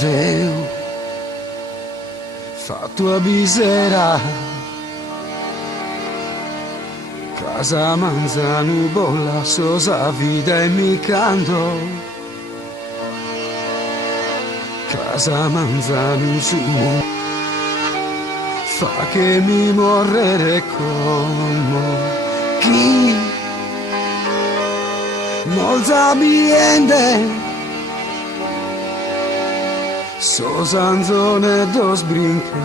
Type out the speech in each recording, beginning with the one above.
Deu, fa tua misera, casa manzano bolla, sosa vida e mi canto, casa manzano su, fa che mi morrere come chi, molta biende. So zanzone dos brincande.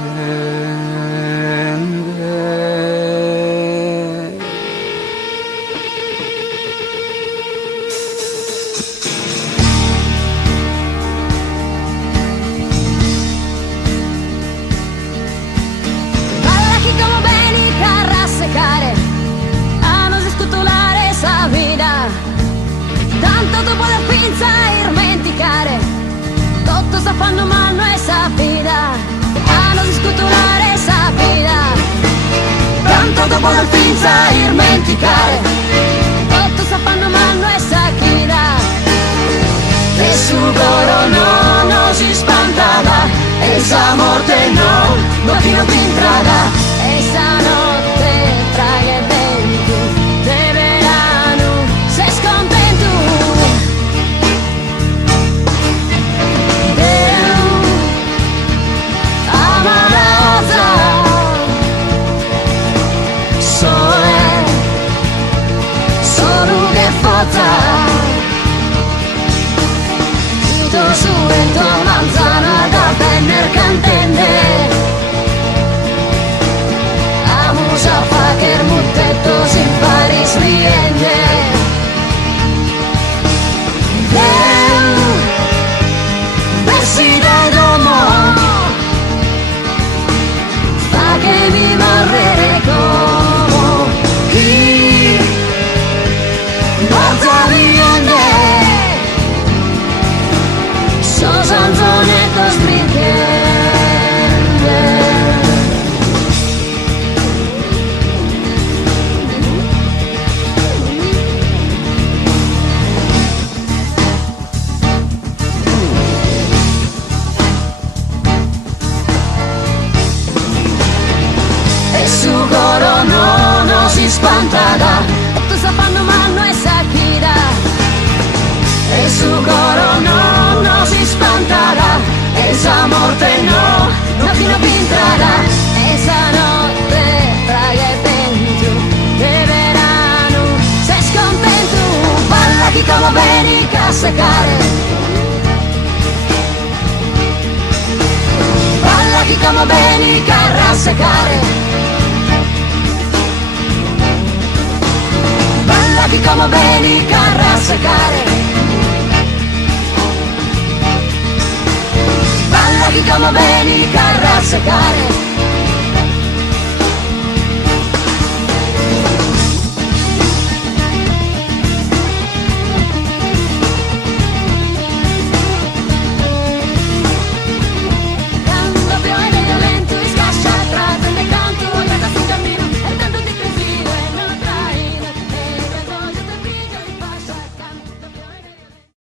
Balla chi como beni carra secare, a nos escutulare esa vida, tanto tu puoi pinza e dimenticare. Tutto sta fanno mal no esa vida, a non discutulare esa vida, tanto dopo del finza e dimenticare. Tutto sta fanno mal no esa vida, e su coro no si spantava, esa morte no fino più entrada, esa notte tra che vento de verano sei scontento. Tutto su en tua manzana da penner cantende, vamos a facer mutettos in Paris riende. Veside domo, fa che mi morrere como chi morta riende. So zanzonettos brincando. E su coro no si spantava, tutto sta fanno mal no esa vida. E su coro no si spantava, esa morte no fino più entrada, esa notte tra che vento de verano sei scontento. Balla chi come beni a secare, balla chi come beni a secare, balla chi come beni a secare. Balla chi come beni carra secare.